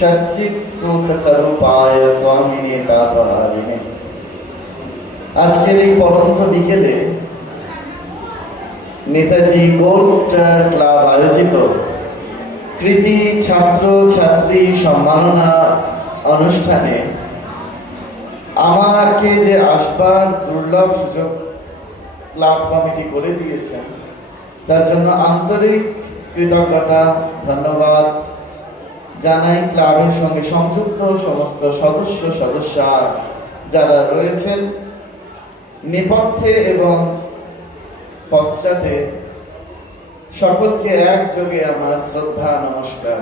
সচ্চিৎ সুখ স্বরূপায় স্বামিনে তাপহারিণে। আজকের এই পড়ন্ত বিকেলে নেতাজি গোল্ড স্টার ক্লাব আয়োজিত কৃতি ছাত্র ছাত্রী সম্মাননা অনুষ্ঠানে আমাকে যে আসবার দুর্লভ সুযোগ ক্লাব কমিটি করে দিয়েছেন, তার জন্য আন্তরিক কৃতজ্ঞতা ধন্যবাদ জানাই। ক্লাবের সঙ্গে সংযুক্ত সমস্ত সদস্যা যারা রয়েছেন নেপথ্যে এবং পশ্চাতে, সকলকে একযোগে আমার শ্রদ্ধা নমস্কার।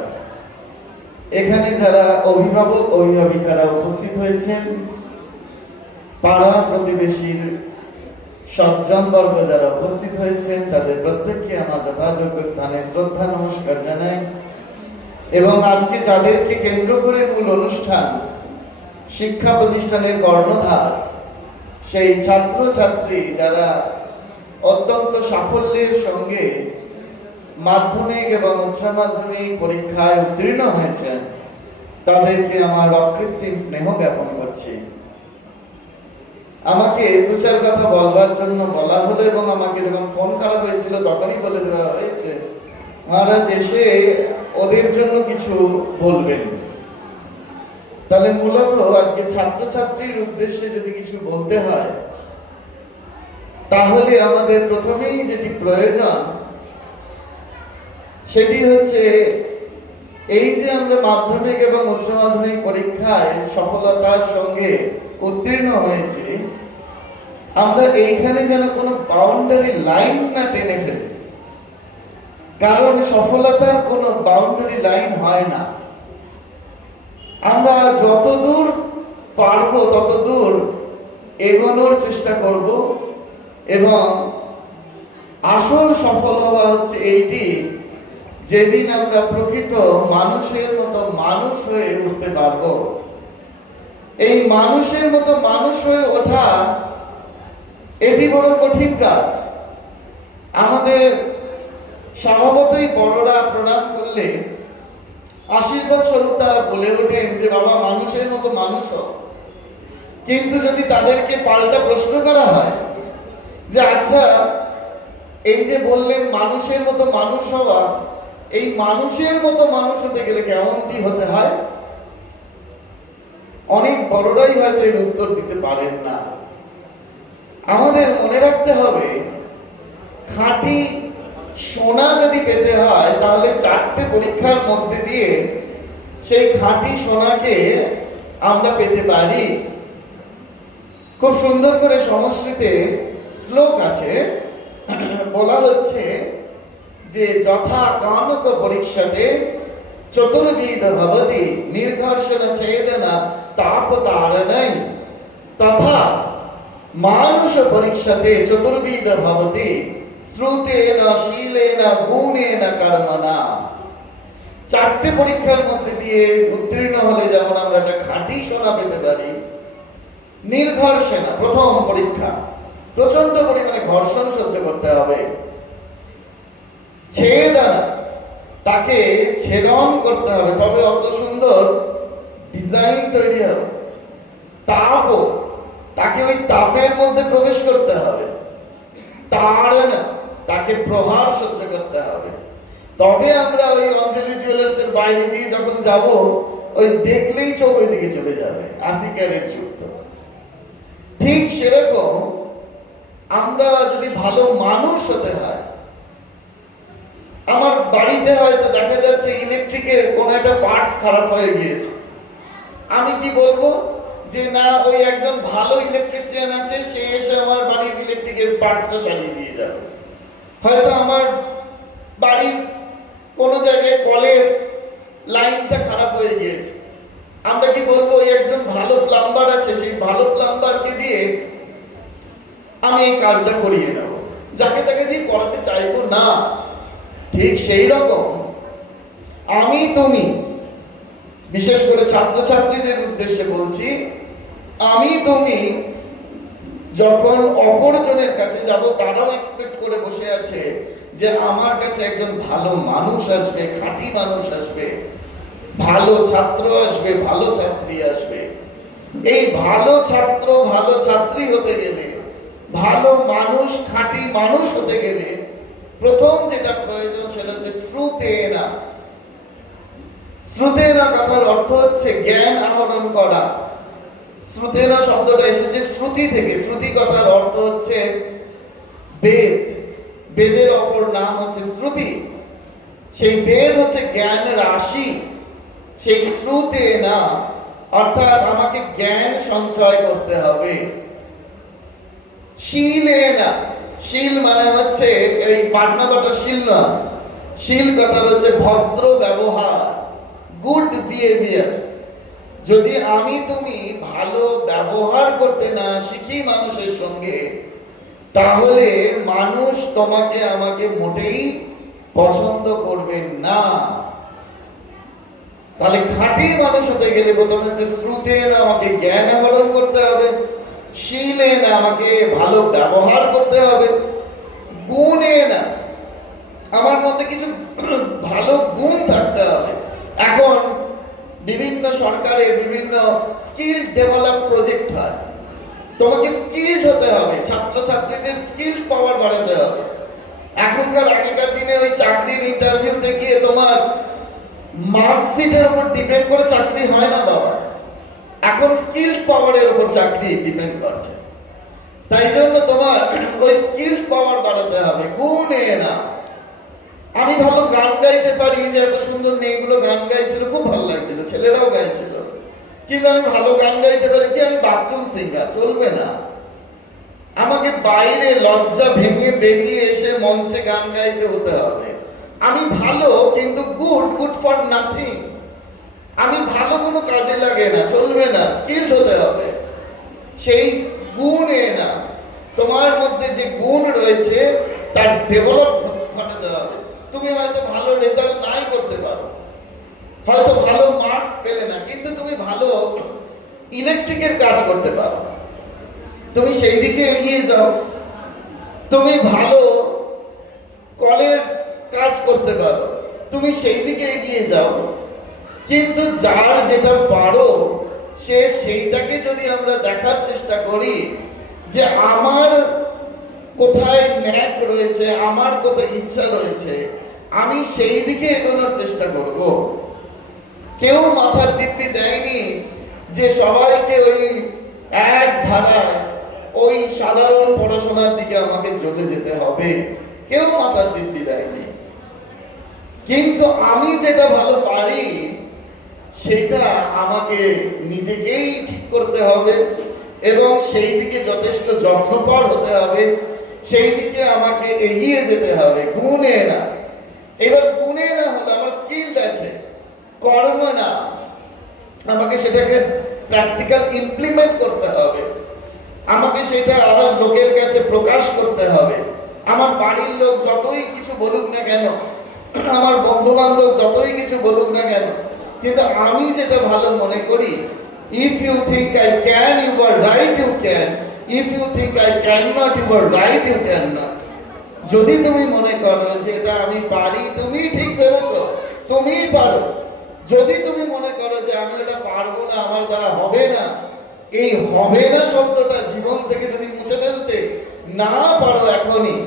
এখানে যারা অভিভাবক অভিভাবিকারা উপস্থিত হয়েছেন, পাড়া প্রতিবেশীর সজ্জনবর্গ যারা উপস্থিত হয়েছেন, তাদের প্রত্যেককে আমার যথাযোগ্য স্থানে শ্রদ্ধা নমস্কার জানাই। এবং আজকে যাদেরকে কেন্দ্র করে মূল অনুষ্ঠান, শিক্ষা প্রতিষ্ঠানের কর্ণধার সেই ছাত্র ছাত্রী যারা অত্যন্ত সাফল্যের সঙ্গে মাধ্যমিক এবং উচ্চ মাধ্যমিক পরীক্ষায় উত্তীর্ণ হয়েছেন, তাদেরকে আমার অকৃত্রিম স্নেহ জ্ঞাপন করছি। আমাকে দু চার কথা বলবার জন্য বলা হলো এবং আমাকে যখন ফোন করা হয়েছিল তখনই বলে দেওয়া হয়েছে মহারাজ এসে ওদের জন্য কিছু বলবেন। তাহলে মূলত আজকে ছাত্রছাত্রীর উদ্দেশ্যে যদি কিছু বলতে হয়, তাহলে আমাদের প্রথমেই যেটি প্রয়োজন সেটি হচ্ছে এই যে আমরা মাধ্যমিক এবং উচ্চ মাধ্যমিক পরীক্ষায় সফলতার সঙ্গে উত্তীর্ণ হয়েছি, আমরা এইখানে যেন কোনো বাউন্ডারি লাইন না টেনে ফেলি। কারণ সফলতার কোনো বাউন্ডারি লাইন হয় না। আমরা যতদূর পারবো ততদূর এগোনোর চেষ্টা করব এবং আসল সফল হওয়া হচ্ছে এইটি যেদিন আমরা প্রকৃত মানুষের মতো মানুষ হয়ে উঠতে পারবো। এই মানুষের মতো মানুষ হয়ে ওঠা এটি বড় কঠিন কাজ। আমাদের স্বভাবতই বড়রা প্রণাম করলে আশীর্বাদ স্বরূপ তারা বলে ওঠেন যে বাবা মানুষের মতো মানুষ হও। কিন্তু যদি তাদেরকে পাল্টা প্রশ্ন করা হয় যে আচ্ছা এই যে বললেন মানুষের মতো মানুষ হওয়া, এই মানুষের মতো মানুষ হতে গেলে কেমনটি হতে হয়, অনেক বড়রাই হয়তো এর উত্তর দিতে পারেন না। আমাদের মনে রাখতে হবে খাঁটি সোনা যদি পেতে হয় তাহলে 4টে পরীক্ষার মধ্যে দিয়ে সেই খাঁটি সোনাকে আমরা পেতে পারি। খুব সুন্দর করে সংস্কৃতে শ্লোক আছে, বলা হচ্ছে যে যথা কানক পরীক্ষাতে চতুর্বিধ ভবতি নির্ঘর্ষণ ছেদনা তাপ তারণৈ তথা মানুষ পরীক্ষাতে চতুর্বিধ ভবতি শ্রুতেন শীলেন গুণেন কর্মণা। 4টে পরীক্ষার মধ্যে দিয়ে উত্তীর্ণ হলে যেমন আমরা একটা খাঁটি সোনা পেতে পারি, নির্ঘর্ষণ প্রথম পরীক্ষা, প্রচন্ড পরিমাণে ঘর্ষণ সহ্য করতে হবে। ছেদনা, তাকে ছেদন করতে হবে, তবে অত সুন্দর ডিজাইন তৈরি হবে। তাপ, তাকে ওই তাপের মধ্যে প্রবেশ করতে হবে। তাড়না, তাকে প্রহার সহ্য করতে হবে। তবে আমরা ওই অঞ্জলি জুয়েলার্স এর বাইরে দিয়ে যখন যাব, ওই দেখলেই চোখ ওই দিকে চলে যাবে, 80 ক্যারেট যুক্ত। ঠিক সেরকম আমরা যদি ভালো মানুষ হতে হয়, আমার বাড়িতে হয়তো দেখা যাচ্ছে ইলেকট্রিকের কোন একটা পার্টস খারাপ হয়ে গিয়েছে, আমি কি বলবো যে না ওই একজন ভালো ইলেকট্রিশিয়ান আছে, সে এসে আমার বাড়ির ইলেকট্রিকের পার্টসটা সারিয়ে দিয়ে যাবে। হয়তো আমার বাড়ির কোন জায়গায় কলের লাইনটা খারাপ হয়ে গিয়েছে, আমরা কি বলবো ওই একজন ভালো প্লাম্বার আছে, সেই ভালো প্লাম্বারকে দিয়ে আমি এই কাজটা করিয়ে নেব, যাকে তাকে দিয়ে করাতে চাইবো না। ঠিক সেই রকম আমি তুমি, বিশেষ করে ছাত্রছাত্রীদের উদ্দেশ্যে বলছি, আমি তুমি যখন অপরজনের কাছে যাব, তারাও এক্সপেক্ট করে বসে আছে যে আমার কাছে একজন ভালো মানুষ আসবে, খাঁটি মানুষ আসবে, ভালো ছাত্র আসবে, ভালো ছাত্রী আসবে। এই ভালো ছাত্র ভালো ছাত্রী হতে গেলে, ভালো মানুষ খাঁটি মানুষ হতে গেলে প্রথম যেটা প্রয়োজন সেটা হচ্ছে শ্রুতেনা। শ্রুতেনা কথার অর্থ হচ্ছে জ্ঞান আহরণ করা। শ্রুতেনা শব্দটা এসেছে শ্রুতি থেকে। শ্রুতি কথার অর্থ হচ্ছে বেদ। বেদের অপর নাম হচ্ছে শ্রুতি। সেই বেদ হচ্ছে জ্ঞান রাশি। সেই শ্রুতেনা অর্থাৎ আমাকে জ্ঞান সঞ্চয় করতে হবে। শীলেনা, শীল মানে হচ্ছে এই পাটনা বাটা শীল না, শীল কথার হচ্ছে ভদ্র ব্যবহার, গুড বিহেভিয়ার। যদি আমি তুমি ভালো ব্যবহার করতে না শিখি মানুষের সঙ্গে, তাহলে মানুষ তোমাকে আমাকে মোটেই পছন্দ করবেন না। তাহলে খাঁটি মানুষ হতে গেলে প্রথমে হচ্ছে শ্রুতেনা, আমাকে জ্ঞান আহরণ করতে হবে। শীলেনা, আমাকে ভালো ব্যবহার করতে হবে। গুণেনা, আমার মধ্যে কিছু ভালো গুণ থাকতে হবে। এখন বিভিন্ন সরকারের বিভিন্ন স্কিল ডেভেলপ প্রজেক্ট হয়। তোমাকে স্কিলড হতে হবে, ছাত্রছাত্রীদের স্কিল পাওয়ার বাড়াতে হবে। এখনকার আগেকার দিনে ওই চাকরির ইন্টারভিউতে গিয়ে তোমার মার্কশিটের উপর ডিপেন্ড করে চাকরি হয় না বাবা। এখন স্কিল পাওয়ারের উপর চাকরি ডিপেন্ড করছে। তাই জন্য তোমার ওই স্কিল পাওয়ার বাড়াতে হবে। গুণেনা, আমি ভালো গান গাইতে পারি, যে এত সুন্দর মেয়েগুলো গান গাইছিল, খুব ভালো লাগছিল, ছেলেরাও গাইছিল, কিন্তু আমি ভালো গান গাইতে পারি কি আমি বাথরুম সিঙ্গার, চলবে না। আমাকে বাইরে লজ্জা ভেঙে বেরিয়ে এসে মঞ্চে গান গাইতে হতে হবে। আমি ভালো কিন্তু গুড ফর নাথিং। আমি ভালো কোনো কাজে লাগে না, চলবে না, স্কিলড হতে হবে। সেই গুণেনা, তোমার মধ্যে যে গুণ রয়েছে তার ডেভেলপ ঘটাতে হবে। তুমি হয়তো ভালো রেজাল্ট নাই করতে পারো, হয়তো ভালো মার্কস পেলে না, কিন্তু তুমি ভালো ইলেকট্রিকের কাজ করতে পারো, তুমি সেই দিকে এগিয়ে যাও। তুমি ভালো কলের কাজ করতে পারো, তুমি সেই দিকে এগিয়ে যাও। কিন্তু যার যেটা পারো সে সেইটাকে যদি আমরা দেখার চেষ্টা করি যে আমার কোথায় ন্যাক রয়েছে, আমার কোথায় ইচ্ছা রয়েছে, আমি সেই দিকে এগোনোর চেষ্টা করব। কেউ মাথার দিব্যি দেয়নি যে সবাইকে ওই এক ধারায় ওই সাধারণ পড়াশোনার দিকে আমাকে চলে যেতে হবে, কেউ মাথার দিব্যি দেয়নি। কিন্তু আমি যেটা ভালো পারি সেটা আমাকে নিজেকেই ঠিক করতে হবে এবং সেই দিকে যথেষ্ট যত্নপর হতে হবে, সেই দিকে আমাকে এগিয়ে যেতে হবে। গুণেনা, এবার গুণেনা হলো আমার স্কিল আছে, কর্ম না, আমাকে সেটাকে প্র্যাকটিক্যাল ইমপ্লিমেন্ট করতে হবে, আমাকে সেটা আমার লোকের কাছে প্রকাশ করতে হবে। আমার বাড়ির লোক যতই কিছু বলুক না কেন, আমার বন্ধু বান্ধব যতই কিছু বলুক না কেন, কিন্তু আমি যেটা ভালো মনে করি, if you think I can, you are right, you can. If you think I can not, you are right, you can not. যদি তুমি মনে করো যে এটা আমি পারি, তুমি ঠিক ভেবেছো, তুমিই পারো। যদি তুমি মনে করো যে আমি এটা পারবো না, আমার দ্বারা হবে না, এই হবে না শব্দটা জীবন থেকে যদি মুছে ফেলতে না পারো এখনই,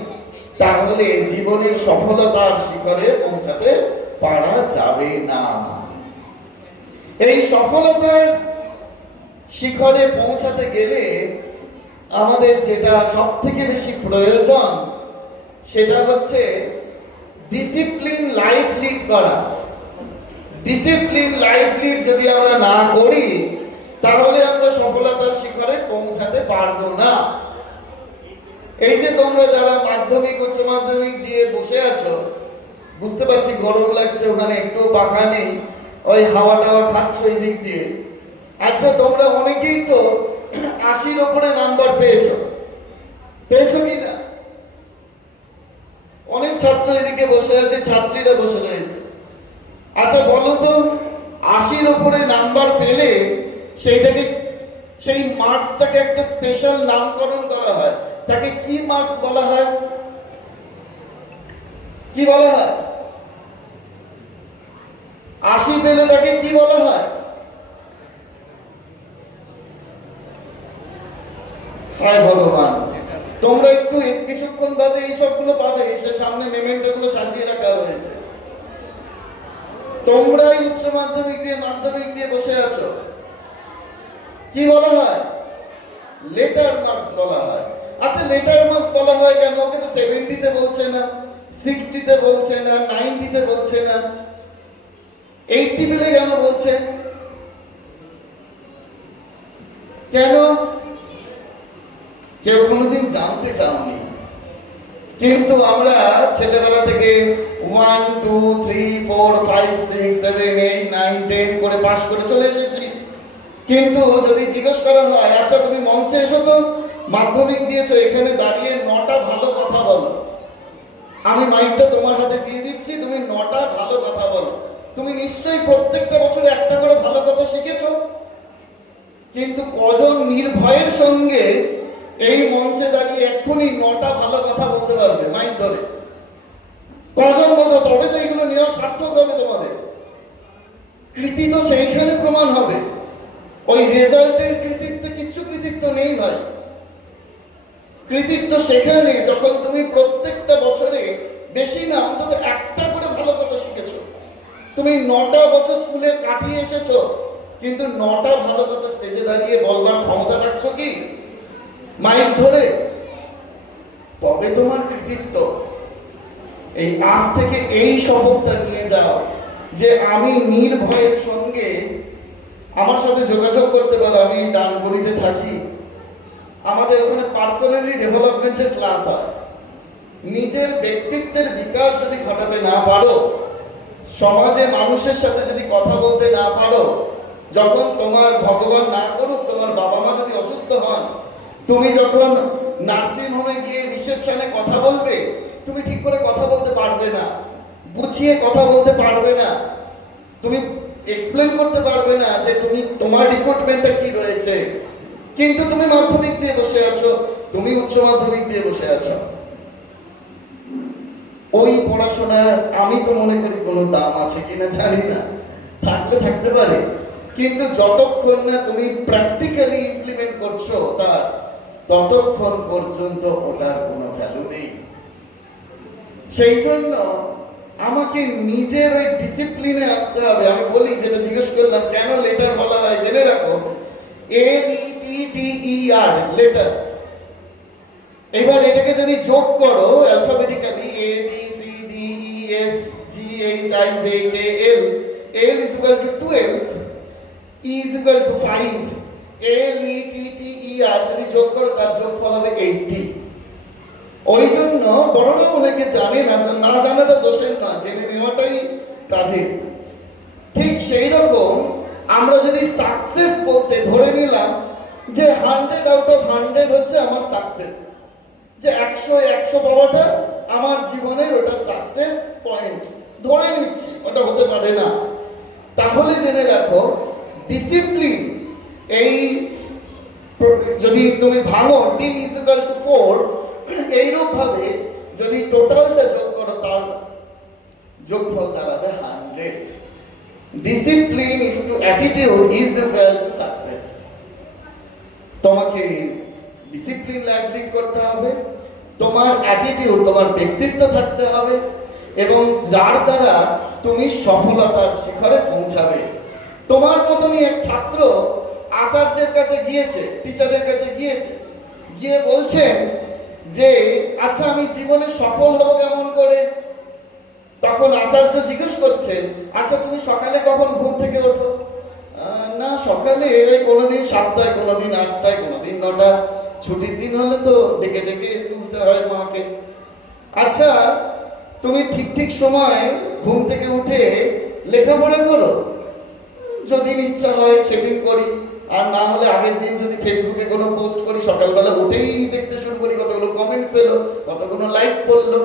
তাহলে জীবনের সফলতার শিখরে পৌঁছাতে পারা যাবে না। এই সফলতার শিখরে পৌঁছাতে গেলে আমাদের যেটা সব থেকে বেশি প্রয়োজন সেটা হচ্ছে ডিসিপ্লিন লাইফ লিড করা। ডিসিপ্লিন লাইফ লিড যদি আমরা না করি তাহলে আমরা সফলতার শিখরে পৌঁছাতে পারবো না। এই যে তোমরা যারা মাধ্যমিক উচ্চ মাধ্যমিক দিয়ে বসে আছো, বুঝতে পারছি গরম লাগছে, ওখানে একটু পাখা নেই, ওই হাওয়া টাওয়া খাচ্ছ এই দিক দিয়ে। আচ্ছা, তোমরা অনেকেই তো 80-র উপরে নাম্বার পেয়েছো, পেয়েছো কি না? অনেক ছাত্র এদিকে বসে আছে, ছাত্রীরা বসে রয়েছে। আচ্ছা বলো তো, 80-র উপরে নাম্বার পেলে সেইটাকে, সেই মার্কসটাকে একটা স্পেশাল নামকরণ করা হয়, তাকে কি মার্কস বলা হয়? কি বলা হয়? 80 পেলে তাকে কি বলা হয়? হায় ভগবান, তোমরা একটু কিছুক্ষণ বাদে এই সবগুলো পাবে, সে সামনে মেমেন্টো গুলো সাজিয়ে রাখা রয়েছে। তোমরাই উচ্চ মাধ্যমিক দিয়ে মাধ্যমিক দিয়ে বসে আছো, কি বলা হয়? লেটার মার্কস বলা হয়। আচ্ছা, লেটার মার্কস বলা হয় কেন? ওকে তো 70 তে বলছে না, 60 তে বলছে না, 90 তে বলছে না, 80 পেলে কেন বলছে? কেন? কেউ কোনোদিন জানতে চাওনি। কিন্তু আমরা ছেলেবেলা থেকে 1 2 3 4 5 6 7 8 9 10 করে পাস করে চলে এসেছি। কিন্তু যদি জিজ্ঞেস করা হয়, আচ্ছা তুমি মঞ্চে এসো তো, মাধ্যমিক দিয়েছো, এখানে দাঁড়িয়ে 9টা ভালো কথা বলো, আমি মাইকটা তোমার হাতে দিয়ে দিচ্ছি, তুমি 9টা ভালো কথা বলো। তুমি নিশ্চয়ই প্রত্যেকটা বছরে একটা করে ভালো কথা শিখেছো। কিন্তু কজন নির্ভয়ের সঙ্গে এই মঞ্চে দাঁড়িয়ে এক্ষুনি 9টা ভালো কথা বলতে পারবে মাইক ধরে? কজন বলতো? তবে তো এগুলো নেওয়া সার্থক হবে তোমাদের। কৃতি তো সেইখানে প্রমাণ হবে। ওই রেজাল্টের কৃতিত্ব, কিচ্ছু কৃতিত্ব নেই ভাই। কৃতিত্ব সেখানে যখন তুমি প্রত্যেকটা বছরে বেশি না অন্তত একটা করে ভালো কথা শিখেছো। তুমি 9টা বছর স্কুলে কাটিয়ে এসেছো, কিন্তু 9টা ভালো কথা স্টেজে দাঁড়িয়ে বলবার ক্ষমতা রাখছো কি মাইক ধরে? তবে তোমার কৃতিত্ব। এই আজ থেকে এই শপথটা নিয়ে যাও যে আমি নির্ভয়ের সঙ্গে আমার সাথে যোগাযোগ করতে পারো। আমি ডানকুনিতে থাকি, আমাদের ওখানে পার্সোনালি ডেভেলপমেন্টের ক্লাস হয়। নিজের ব্যক্তিত্বের বিকাশ যদি ঘটাতে না পারো, সমাজে মানুষের সাথে যদি কথা বলতে না পারো, যখন তোমার ভগবান না করুক তোমার বাবা মা যদি অসুস্থ হন, তুমি যখন নার্সিং হোমে গিয়ে রিসেপশনে কথা বলবে, তুমি ঠিক করে কথা বলতে পারবে না, বুঝিয়ে কথা বলতে পারবে না, তুমি এক্সপ্লেন করতে পারবে না যে তুমি তোমার রিক্রুটমেন্টটা কি রয়েছে। কিন্তু তুমি মাধ্যমিক দিয়ে বসে আছো, তুমি উচ্চ মাধ্যমিক দিয়ে বসে আছো। ওই পড়াশোনার আমি তো মনে করি কোনো দাম আছে কিনা জানি না, থাকলে থাকতে পারে, কিন্তু যতক্ষণ না তুমি প্র্যাকটিক্যালি ইমপ্লিমেন্ট করছো তার, ততক্ষণ পর্যন্ত ওটার কোনো ভ্যালু নেই। সেই জন্য আমাকে নিজের ওই ডিসিপ্লিনে আসতে হবে। আমি বলি, যেটা জিজ্ঞেস করলাম কেন লেটার বলা হয়, জেনে রাখো, LETTER লেটার। এবার এটাকে যদি যোগ করো alphabetically, ABCDEFGHIJKL, L is equal to 12, E is equal to 5, LETTER যদি যোগ করো তার যোগফল হবে 80। ওই জন্য বড়রা অনেকে জানে না, না জানাটা দোষের না, জেনে নেওয়াটাই কাজের। ঠিক সেই রকম আমরা যদি সাকসেস বলতে ধরে নিলাম যে 100 আউট অফ 100 হচ্ছে আমার সাকসেস, যে 100 পাওয়াটা আমার জীবনের ওটা সাকসেস পয়েন্ট ধরে নিচ্ছি, ওটা হতে পারে না। তাহলে জেনে রাখো, ডিসিপ্লিন এই যদি তুমি ভাঙো, D is equal to 4, এইরূপ ভাবে যদি টোটালটা যোগ করো তার যোগফল দাঁড়াবে 100। Discipline is to attitude is equal to success. তোমাকে ডিসিপ্লিন লাইফ লিড করতে হবে, তোমার অ্যাটিটিউড, তোমার ব্যক্তিত্ব থাকতে হবে, এবং যার দ্বারা তুমি সফলতার শিখরে পৌঁছাবে। তোমার মতনই এক ছাত্র আচার্যের কাছে গিয়েছে, টিচারের কাছে গিয়েছে, গিয়ে বলছেন যে আচ্ছা আমি জীবনে সফল হব কেমন করে? তখন আচার্য জিজ্ঞেস করছেন, আচ্ছা তুমি সকালে কখন ঘুম থেকে ওঠো? না, সকালে কোনোদিন 7টায়, কোনোদিন 8টায়, কোনোদিন 9টা, ছুটির দিন হলে তো ডেকে ডেকে তুলতে হয় মাকে। আচ্ছা তুমি ঠিক ঠিক সময় ঘুম থেকে উঠে লেখাপড়া করো? যদি ইচ্ছা হয় সেদিন করি, আর না হলে আগের দিন যদি ফেসবুকে কোনো পোস্ট করি, সকালবেলা উঠেই দেখতে শুরু করি কতগুলো কমেন্টস এলো, কতগুলো লাইক করলো।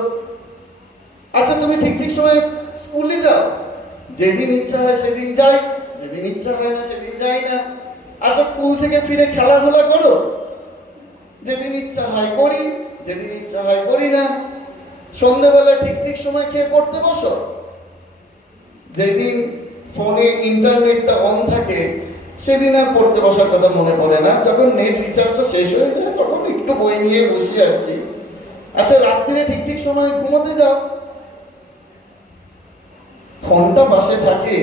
আচ্ছা তুমি ঠিক ঠিক সময় স্কুলে যাও? যেদিন ইচ্ছা হয় সেদিন যাই, যেদিন ইচ্ছা হয় না সেদিন যাই না। আচ্ছা স্কুল থেকে ফিরে খেলাধুলা করো? যেদিন ইচ্ছা হয় করি, যেদিন ইচ্ছা হয় করি না। সন্ধ্যাবেলা ঠিক ঠিক সময় খেয়ে পড়তে বসো? যেদিন ফোনে ইন্টারনেটটা অন থাকে, সেদিন আর পড়তে বসার কথা মনে পড়ে না। যখন নেট রিচার্জটা শেষ হয়ে যায় তখন একটু বই নিয়ে বসি আর কি। আচ্ছা, রাত্রিরে ঠিক ঠিক সময় ঘুমোতে যাও, ফোনটা পাশে থাকে,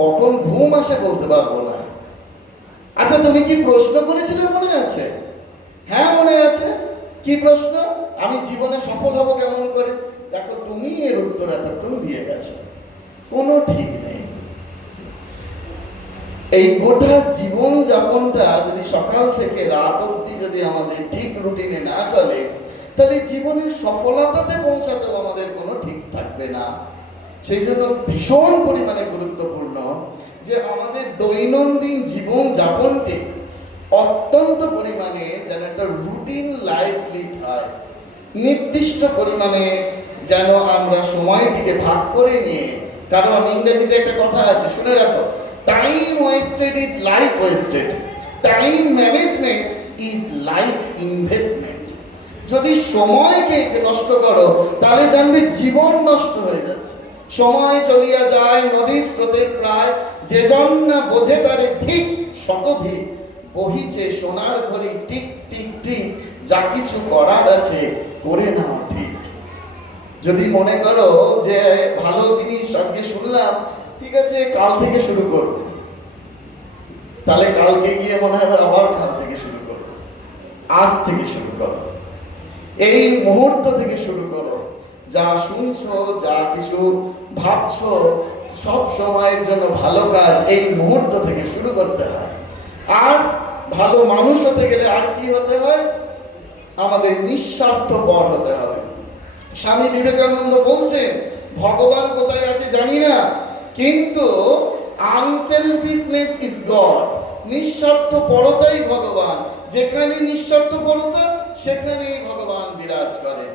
কখন ঘুম আসে বলতে পারবো না। আচ্ছা, তুমি কি প্রশ্ন করেছিলে মনে আছে? হ্যাঁ মনে আছে। কি প্রশ্ন? আমি জীবনে সফল হব কেমন করে? দেখো, তুমি এর উত্তর এতক্ষণ দিয়ে গেছো, কোনো ঠিক নেই। এই গোটা জীবন যাপনটা যদি সকাল থেকে রাত অবধি যদি আমাদের ঠিক রুটিনে না চলে, তাহলে জীবনের সফলতাতে পৌঁছাতেও আমাদের কোনো ঠিক থাকবে না। সেই জন্য ভীষণ পরিমাণে গুরুত্বপূর্ণ যে আমাদের দৈনন্দিন জীবন যাপনকে অত্যন্ত পরিমাণে যেন একটা রুটিন লাইফ লিড হয়, নির্দিষ্ট পরিমাণে যেন আমরা সময়টিকে ভাগ করে নিয়ে, কারণ ইংরেজিতে একটা কথা আছে, শুনে রাখো, time wasted is life wasted, time management is life investment. যদি সময়কে নষ্ট করো তাহলে জানবে জীবন নষ্ট হয়ে যাচ্ছে। সময় চলিয়া যায় নদীর স্রোতের প্রায়, যে জন না বোঝে তারে ঠিক শতধিক, বহিছে সোনার ঘড়ি টিক টিক টিক, যা কিছু করার আছে করে নাও ঠিক। যদি মনে করো যে ভালো জিনিস আজকে শুনলাম, ঠিক আছে কাল থেকে শুরু করো, তাহলে কালকে গিয়ে মনে হবে আবার কাল থেকে শুরু করো। আজ থেকে শুরু করো, এই মুহূর্ত থেকে শুরু করো। যা শুনছো, যা কিছু ভাবছো, সব সময়ের জন্য ভালো কাজ এই মুহূর্ত থেকে শুরু করতে হয়। আর ভালো মানুষ হতে গেলে আর কি হতে হয়? আমাদের নিঃস্বার্থপর হতে হবে। স্বামী বিবেকানন্দ বলছেন, ভগবান কোথায় আছে জানি না, কিন্তু আনসেলফিশনেস ইজ গড, নিঃস্বার্থপরতাই ভগবান। যেখানে নিঃস্বার্থপরতা সেখানেই ভগবান বিরাজ করে।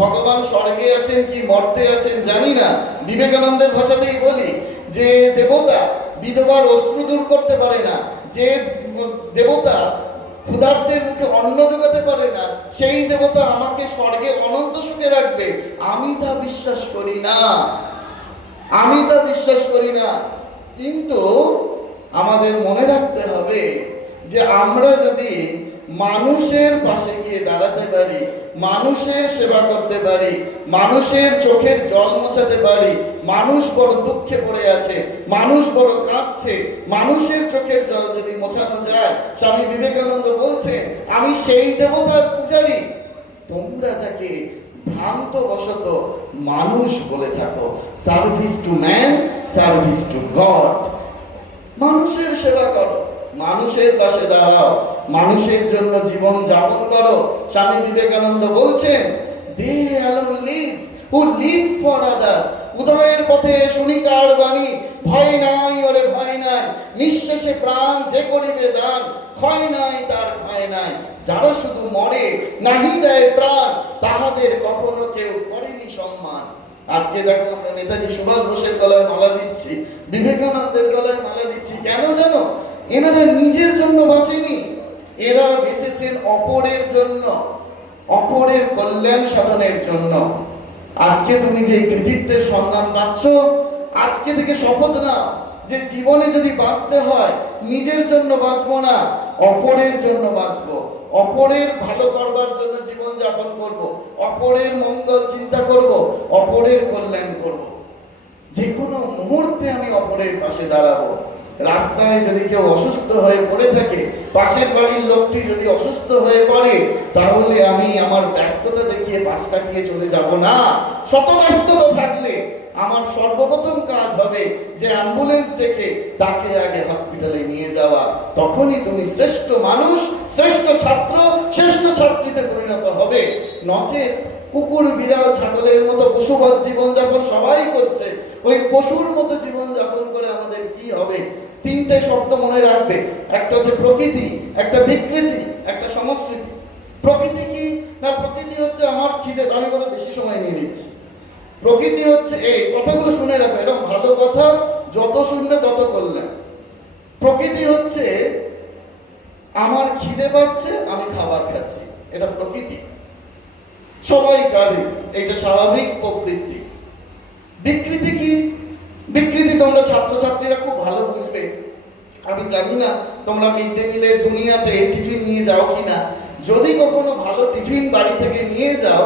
ভগবান স্বর্গে আছেন কি মর্তে আছেন জানি না, বিবেকানন্দের ভাষাতেই বলি যে দেবতা বিধবার অশ্রু দূর করতে পারে না, যে দেবতা ক্ষুধার্তের মুখে অন্ন জোগাতে পারে না, সেই দেবতা আমাকে স্বর্গে অনন্ত সুখে রাখবে, আমি তা বিশ্বাস করি না, আমি তা বিশ্বাস করি না। কিন্তু আমাদের মনে রাখতে হবে যে আমরা যদি মানুষের পাশে গিয়ে দাঁড়াতে পারি, মানুষের সেবা করতে পারি, মানুষের চোখের জল মোছাতে পারি, মানুষ বড় দুঃখে পড়ে আছে, মানুষ বড় কাঁদছে, মানুষের চোখের জল যদি মোছানো যায়, স্বামী বিবেকানন্দ বলছেন, আমি সেই দেবতার পূজারী। তোমরা যাকে ভ্রান্ত বশত মানুষ বলে থাকো, service to man, service to god. মানুষের সেবা করো, মানুষের পাশে দাঁড়াও, মানুষের জন্য জীবন যাপন করো। স্বামী বিবেকানন্দ বলছেন, they alone lives who lives for others। উদয়ের পথে শুনিকার বাণী, ভয় নাই ওরে ভয় নাই, নিঃশেষে প্রাণ যে করিবে দান, ক্ষয় নাই তার ক্ষয় নাই, যারা শুধু মরে নাহি দেয় প্রাণ, তাহাদের কখনো কেউ করেনি সম্মান। আজকে দেখো আমরা নেতাজি সুভাষ বোসের গলায় মালা দিচ্ছি, বিবেকানন্দের গলায় মালা দিচ্ছি, কেন জানো? এনারা নিজের জন্য বাঁচেনি, এরা বেঁচেছেন অপরের জন্য, অপরের কল্যাণ সাধনের জন্য। আজকে তুমি যে কৃতিত্বের সন্ধান পাচ্ছ, আজকে থেকে শপথ নাও যে জীবনে যদি বাঁচতে হয় নিজের জন্য বাঁচবো না, অপরের জন্য বাঁচবো, অপরের ভালো করবার জন্য জীবন যাপন করব, অপরের মঙ্গল চিন্তা করব, অপরের কল্যাণ করব। যে কোনো মুহূর্তে আমি অপরের পাশে দাঁড়াবো। রাস্তায় যদি কেউ অসুস্থ হয়ে পড়ে থাকে, পাশের বাড়ির লোকটি যদি অসুস্থ হয়ে পড়ে, তাহলে আমি আমার ব্যস্ততা দেখিয়ে পাশ কাটিয়ে চলে যাব না। শত ব্যস্ততা থাকলে আমার সর্বপ্রথম কাজ হবে যে অ্যাম্বুলেন্স ডেকে তাকে আগে হসপিটালে নিয়ে যাওয়া। তখনই তুমি শ্রেষ্ঠ মানুষ, শ্রেষ্ঠ ছাত্র, শ্রেষ্ঠ ছাত্রীতে পরিণত হবে। নচেত কুকুর, বিড়াল, ছাগলের মতো পশুবৎ জীবনযাপন সবাই করছে, ওই পশুর মতো জীবনযাপন করে আমাদের কি হবে? তিনটে শব্দ মনে রাখবে, একটা হচ্ছে প্রকৃতি, একটা বিকৃতি, একটা সংস্কৃতি। প্রকৃতি কি না? প্রকৃতি হচ্ছে আমার খিদে, আমি কথা বেশি সময় নিয়ে নিচ্ছি। প্রকৃতি হচ্ছে এই কথাগুলো শুনে রাখো, এটা ভালো কথা, যত শুনলে তত করলেন। প্রকৃতি হচ্ছে আমার খিদে পাচ্ছে, আমি খাবার খাচ্ছি, এটা প্রকৃতি, সবাই করে, এটা স্বাভাবিক প্রবৃত্তি। বিকৃতি কি? বিকৃতি তোমরা ছাত্রছাত্রীরা খুব ভালো বুঝবে। আমি জানি না তোমরা মিড ডে মিলের দুনিয়াতে টিফিন নিয়ে যাও কিনা। যদি কখনো ভালো টিফিন বাড়ি থেকে নিয়ে যাও,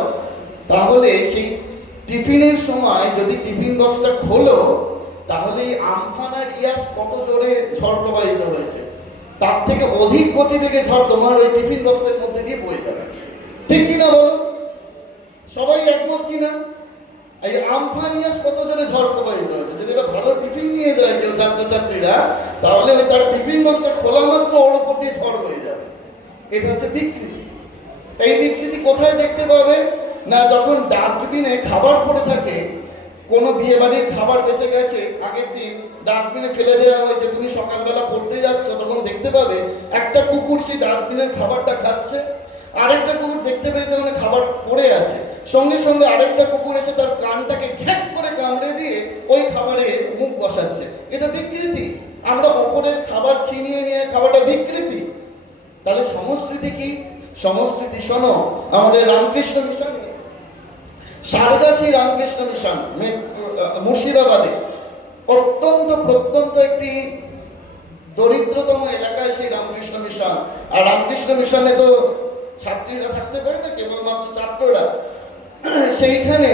তাহলে সেই টিফিনের সময় যদি টিফিন বক্সটা খোলো, তাহলে আমফান আর ইয়াস কত জোরে ঝড় প্রবাহিত হয়েছে, তার থেকে অধিক গতিবেগে ঝড় তোমার ওই টিফিন বক্সের মধ্যে দিয়ে বয়ে যাবে। ঠিক কিনা বলো? সবাই একমত কিনা? এই আমফান ইয়াস কত জোরে ঝড় প্রবাহিত হয়েছে। যদি এটা ভালো টিফিন নিয়ে যায় কেউ ছাত্রছাত্রীরা, তাহলে ওই তার টিফিন বক্সটা খোলা মাত্র ওর উপর দিয়ে ঝড় বয়ে যাবে। এটা হচ্ছে বিকৃতি। এই বিকৃতি কোথায় দেখতে পাবে? না, যখন ডাস্টবিনে খাবার পড়ে থাকে, কোনো বিয়ে বাড়ির খাবার বেঁচে গেছে, আগের দিন ডাস্টবিনে ফেলে দেওয়া হয়েছে, তুমি সকালবেলা পড়তে যাচ্ছ, তখন দেখতে পাবে একটা কুকুর সেই ডাস্টবিনের খাবারটা খাচ্ছে, আরেকটা কুকুর দেখতে পেয়েছে মানে খাবার পড়ে আছে, সঙ্গে সঙ্গে আরেকটা কুকুর এসে তার কানটাকে ঘ্যাক করে কামড়ে দিয়ে ওই খাবারে মুখ বসাচ্ছে। এটা বিকৃতি। আমরা অপরের খাবার ছিনিয়ে নিয়ে খাওয়াটা বিকৃতি। তাহলে সংস্কৃতি কি? সংস্কৃতি শোনো, আমাদের রামকৃষ্ণ মিশনে, সারগাছি রামকৃষ্ণ মিশন মুর্শিদাবাদে অত্যন্ত প্রত্যন্ত একটি দরিদ্রতম এলাকায় সেই রামকৃষ্ণ মিশন। আর রামকৃষ্ণ মিশনে তো ছাত্রীরা থাকতে পারে না, কেবলমাত্র ছাত্ররা। সেইখানে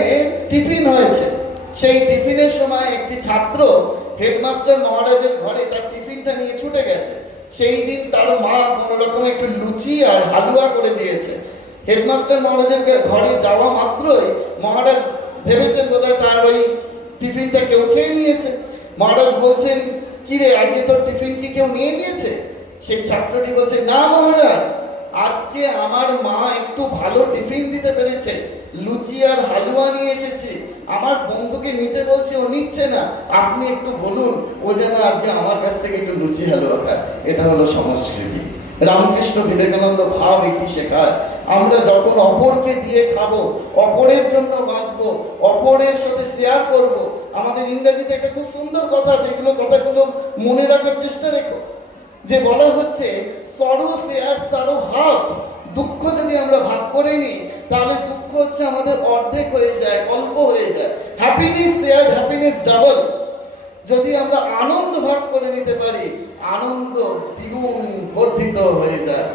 টিফিন হয়েছে। সেই টিফিনের সময় একটি ছাত্র হেডমাস্টার মহারাজের ঘরে তার টিফিনটা নিয়ে ছুটে গেছে। সেই দিন তার মা কোনো রকম একটু লুচি আর হালুয়া করে দিয়েছে। হেডমাস্টার মহারাজের ঘরে যাওয়া মাত্রই মহারাজ ভেবেছেন বোধহয় তার ওই টিফিনটা কেউ খেয়ে নিয়েছে। মহারাজ বলছেন, কি রে, আজকে তোর টিফিন কি কেউ নিয়ে নিয়েছে? সেই ছাত্রটি বলছে, না মহারাজ, আজকে আমার মা একটু ভালো টিফিন দিতে পেরেছে, লুচি আর হালুয়া নিয়ে এসেছি, আমার বন্ধুকে নিতে বলছে, ও নিচ্ছে না, আপনি একটু বলুন ও যেন আজকে আমার কাছ থেকে একটু লুচি হালুয়া খায়। এটা হলো সংস্কৃতি। রামকৃষ্ণ বিবেকানন্দ ভাব এটি শেখায়। আমরা যখন অপরকে দিয়ে খাবো, অপরের জন্য বাঁচবো, অপরের সাথে শেয়ার করব। আমাদের ইংরেজিতে একটা খুব সুন্দর কথা আছে, এগুলো কথাগুলো মনে রাখার চেষ্টা রেখো, যে বলা হচ্ছে সরো শেয়ার সারো হাফ। দুঃখ যদি আমরা ভাগ করে নিই, তাহলে দুঃখ হচ্ছে আমাদের অর্ধেক হয়ে যায়, অল্প হয়ে যায়। Happiness share, happiness double. যদি আমরা আনন্দ ভাগ করে নিতে পারি, আনন্দ দ্বিগুণ বর্ধিত হয়ে যায়।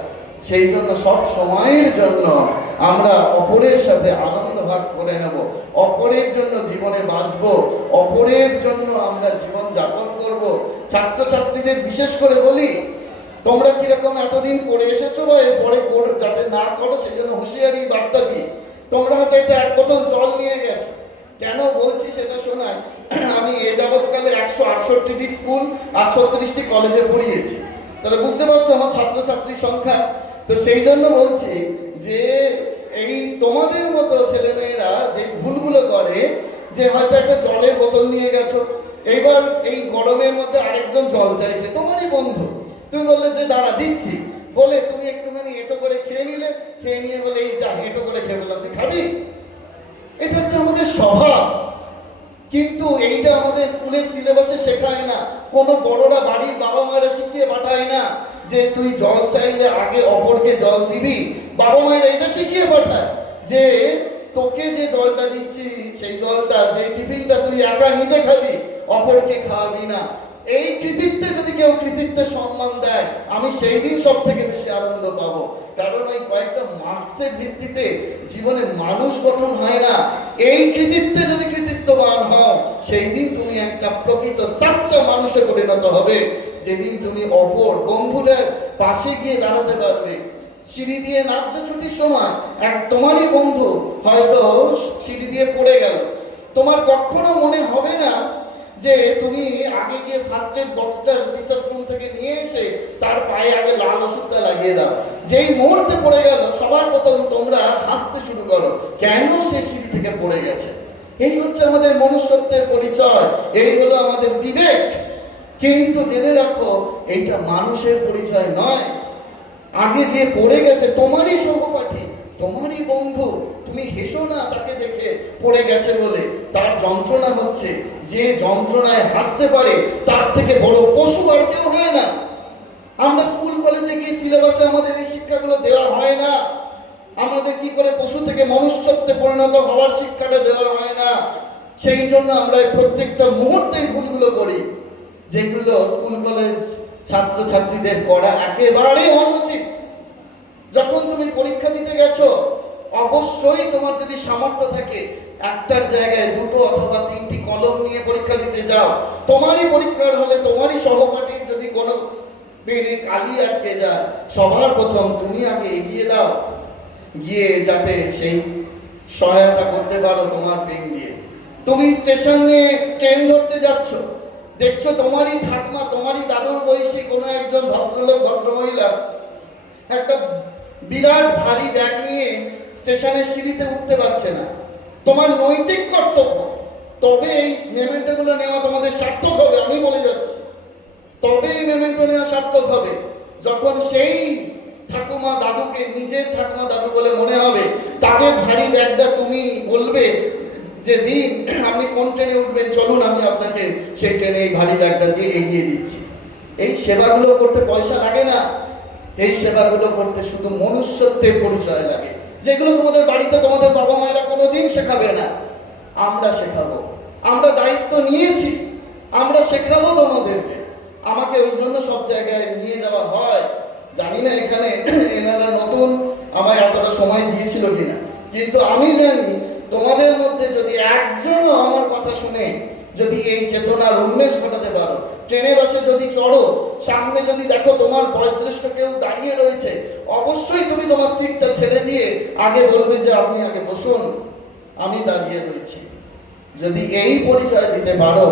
সেই জন্য সব সময়ের জন্য আমরা অপরের সাথে আনন্দ ভাগ করে নেব, অপরের জন্য জীবনে বাঁচব, অপরের জন্য আমরা জীবন যাপন করব। ছাত্রছাত্রীদের বিশেষ করে বলি, তোমরা কিরকম এতদিন করে এসেছো বা এরপরে যাতে না করো সেই জন্য হুঁশিয়ারি বার্তা দিই। তোমরা হয়তো একটা 1 বোতল জল নিয়ে গেছো। কেন বলছি সেটা শোনায়। আমি এ যাবৎকালে 168টি স্কুল আর 36টি কলেজে পড়িয়েছি। তাহলে বুঝতে পারছো আমার ছাত্রছাত্রীর সংখ্যা। তো সেই জন্য বলছি যে এই তোমাদের মতো ছেলেমেয়েরা যে ভুলগুলো করে, যে হয়তো একটা জলের বোতল নিয়ে গেছো, এইবার এই গরমের মধ্যে আরেকজন জল চাইছে, তোমারই বন্ধু, তুমি বললে যে দাঁড়া দিচ্ছি, বলে তুমি একটুখানি এটো করে খেয়ে নিলে, খেয়ে নিয়ে বলে এই যা এটো করে খেয়ে বললাম, তুই খাবি? এটা হচ্ছে আমাদের স্বভাব। কিন্তু এইটা আমাদের স্কুলের সিলেবাসে শেখায় না। কোনো বড়রা বাড়ির বাবা মায়েরা শিখিয়ে পাঠায় না যে তুই জল চাইলে আগে অপরকে জল দিবি। বাবা মায়েরা এটা শিখিয়ে পাঠায় যে তোকে যে জলটা দিচ্ছি, সেই জলটা, যে টিফিনটা তুই একা নিজে খাবি, অপরকে খাওয়াবি না। এই কৃতিত্বে যদি কেউ কৃতিত্বের সম্মান দেয়, আমি সেই দিন সব থেকে বেশি আনন্দ পাবো। কারণ ওই কয়েকটা মার্কসের ভিত্তিতে জীবনে মানুষ গঠন হয় না। এই কৃতিত্বে যদি কৃতিত্ববান হও, সেই দিন তুমি একটা প্রকৃত সাচ্চা মানুষে পরিণত হবে। যেদিন তুমি অপর বন্ধুদের পাশে গিয়ে দাঁড়াতে পারবে। সিঁড়ি দিয়ে নাচছো ছুটির সময়, তোমারই বন্ধু হয়তো সিঁড়ি দিয়ে পড়ে গেল, তোমার কখনো মনে হবে না যে তুমি আগে গিয়ে ফার্স্ট এড বক্সটা টিচার্স রুম থেকে নিয়ে এসে তার পায়ে আগে লাল ওষুধটা লাগিয়ে দাও। যেই মুহূর্তে পড়ে গেল, সবার প্রথম তোমরা হাসতে শুরু করো, কেন সে সিঁড়ি থেকে পড়ে গেছে। এই হচ্ছে আমাদের মনুষ্যত্বের পরিচয়, এই হলো আমাদের বিবেক। কিন্তু জেনে রাখো, এইটা মানুষের পরিচয় নয়। আগে যে পড়ে গেছে তোমারই সহপাঠী, তোমারই বন্ধু, তুমি হেসো না তাকে দেখে পড়ে গেছে বলে। তার যন্ত্রণা হচ্ছে, যে যন্ত্রণায় হাসতে পারে তার থেকে বড় পশু আর কেউ হয় না। আমরা স্কুল কলেজে গিয়ে সিলেবাসে আমাদের এই শিক্ষাগুলো দেওয়া হয় না। আমাদের কি করে পশু থেকে মনুষ্যত্বে পরিণত হওয়ার শিক্ষাটা দেওয়া হয় না। সেই জন্য আমরা এই প্রত্যেকটা মুহূর্তে এই ভুলগুলো করি, যেগুলো স্কুল কলেজ ছাত্রছাত্রীদের করা একেবারে অনুচিত। যখন তুমি পরীক্ষা দিতে গেছো, অবশ্যই তোমার যদি সামর্থ্য থাকে একটার জায়গায় দুটো অথবা তিনটি কলম নিয়ে পরীক্ষা দিতে যাও। তোমারই পরীক্ষার হলে তোমারই সহপাঠীর যদি কোনো পেনে কালি আটকে যায়, সবার প্রথম তুমি আগে এগিয়ে দাও, গিয়ে যাতে সেই সহায়তা করতে পারো তোমার পেন দিয়ে। তুমি স্টেশনে ট্রেন ধরতে যাচ্ছ, দেখছো তোমারই ঠাকুমা, তোমারই দাদুর বয়সী কোনো একজন ভদ্রলোক ভদ্রমহিলা একটা বিরাট ভারী ব্যাগ নিয়ে স্টেশনের সিঁড়িতে উঠতে পারছে না। তোমার নৈতিক কর্তব্য, তবে এই মেমেন্টোগুলো নেওয়া তোমাদের সার্থক হবে, আমি বলে যাচ্ছি। তবে এই মেমেন্টো নেওয়া সার্থক হবে যখন সেই ঠাকুমা দাদুকে নিজের ঠাকুমা দাদু বলে মনে হবে। তাদের ভারী ব্যাগটা তুমি বলবে যে দিন আপনি কোন ট্রেনে উঠবেন, চলুন আমি আপনাকে সেই ট্রেনে এই ভারী ব্যাগটা দিয়ে এগিয়ে দিচ্ছি। এই সেবাগুলো করতে পয়সা লাগে না, এই সেবাগুলো করতে শুধু মনুষ্যত্বের পরিচয় লাগে, যেগুলো তোমাদের বাড়িতে তোমাদের বাবা মায়েরা কোনোদিন শেখাবে না। আমরা শেখাবো, আমরা দায়িত্ব নিয়েছি, আমরা শেখাবো তোমাদেরকে। আমাকে ওই জন্য সব জায়গায় নিয়ে যাওয়া হয়। জানি না এখানে এনারা নতুন, আমায় এতটা সময় দিয়েছিল কিনা, কিন্তু আমি জানি তোমাদের মধ্যে যদি একজনও আমার কথা শুনে যদি এই চেতনার উন্মেষ ঘটাতে পারো, ট্রেনে বাসে যদি চড়ো, সামনে যদি দেখো তোমার বয়োজ্যেষ্ঠ কেউ দাঁড়িয়ে রয়েছে, অবশ্যই তুমি তোমার সিটটা ছেড়ে দিয়ে আগে বলবে যে আপনি আগে বসুন, আমি দাঁড়িয়ে রয়েছি। যদি এই পরিচয় দিতে পারো,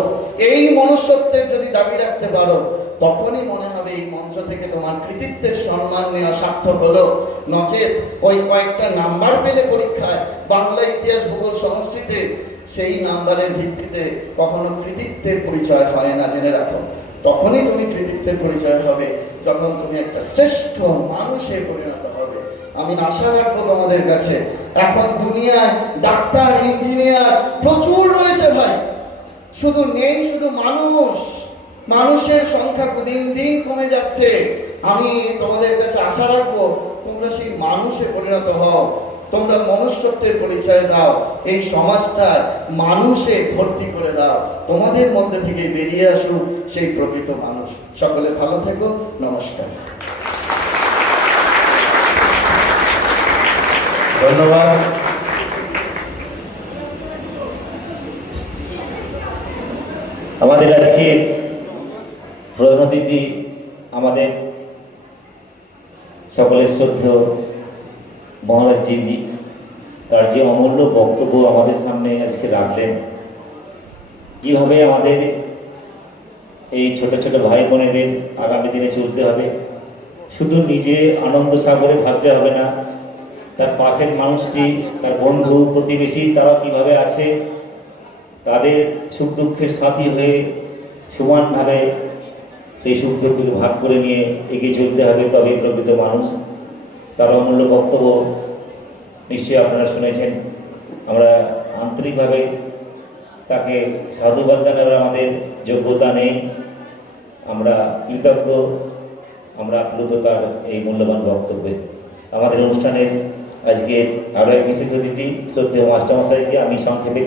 এই মনুষ্যত্বের যদি দাবি রাখতে পারো, তখনই মনে হবে এই মঞ্চ থেকে তোমার কৃতিত্বের সম্মান নেওয়া সার্থক হলো। নচেত ওই কয়েকটা নাম্বার পেলে পরীক্ষায় বাংলা, ইতিহাস, ভূগোল, সংস্কৃতে, সেই নাম্বারের ভিত্তিতে কখনো কৃতিত্বের পরিচয় হয় না, জেনে রাখো। তখনই তুমি কৃতিত্বের পরিচয় হবে যখন তুমি একটা শ্রেষ্ঠ মানুষে পরিণত হবে। আমি আশা রাখবো তোমাদের কাছে, এখন দুনিয়ায় ডাক্তার, ইঞ্জিনিয়ার প্রচুর রয়েছে ভাই, শুধু নেই শুধু মানুষ। মানুষের সংখ্যা দিন দিন কমে যাচ্ছে। আমি তোমাদের কাছে আশা রাখবো তোমরা সেই মানুষে পরিণত হও, তোমরা মনুষ্যত্বের পরিচয় দাও, এই সমাজটার মানুষে ভর্তি করে দাও, তোমাদের মধ্যে থেকে বেরিয়ে আসুক সেই প্রকৃত মানুষ। সকলে ভালো থেকো, নমস্কার। ধন্যবাদ। আমাদের আজকে প্রধান অতিথি, আমাদের সকলের শ্রদ্ধেয় মহারাজজি, তার যে অমূল্য বক্তব্য আমাদের সামনে আজকে রাখলেন, কিভাবে আমাদের এই ছোট ছোট ভাই বোনেদের আগামী দিনে চলতে হবে, শুধু নিজে আনন্দ সাগরে ভাসতে হবে না, তার পাশের মানুষটি, তার বন্ধু প্রতিবেশী, তারা কিভাবে আছে, তাদের সুখ দুঃখের সাথী হয়ে সমানভাবে সেই সুখ দুঃখকে ভাগ করে নিয়ে এগিয়ে চলতে হবে, তবেই প্রকৃত মানুষ। তার অমূল্য বক্তব্য নিশ্চয়ই আপনারা শুনেছেন। আমরা আন্তরিকভাবে তাকে সাধুবাদ জানাবার আমাদের যোগ্যতা নেই, আমরা কৃতজ্ঞ, আমরা আপ্লুত তার এই মূল্যবান বক্তব্যে। আমাদের অনুষ্ঠানের আজকে আরও এক বিশেষ অতিথি শ্রদ্ধেয় মাস্টারমশাইকে আমি সংক্ষেপে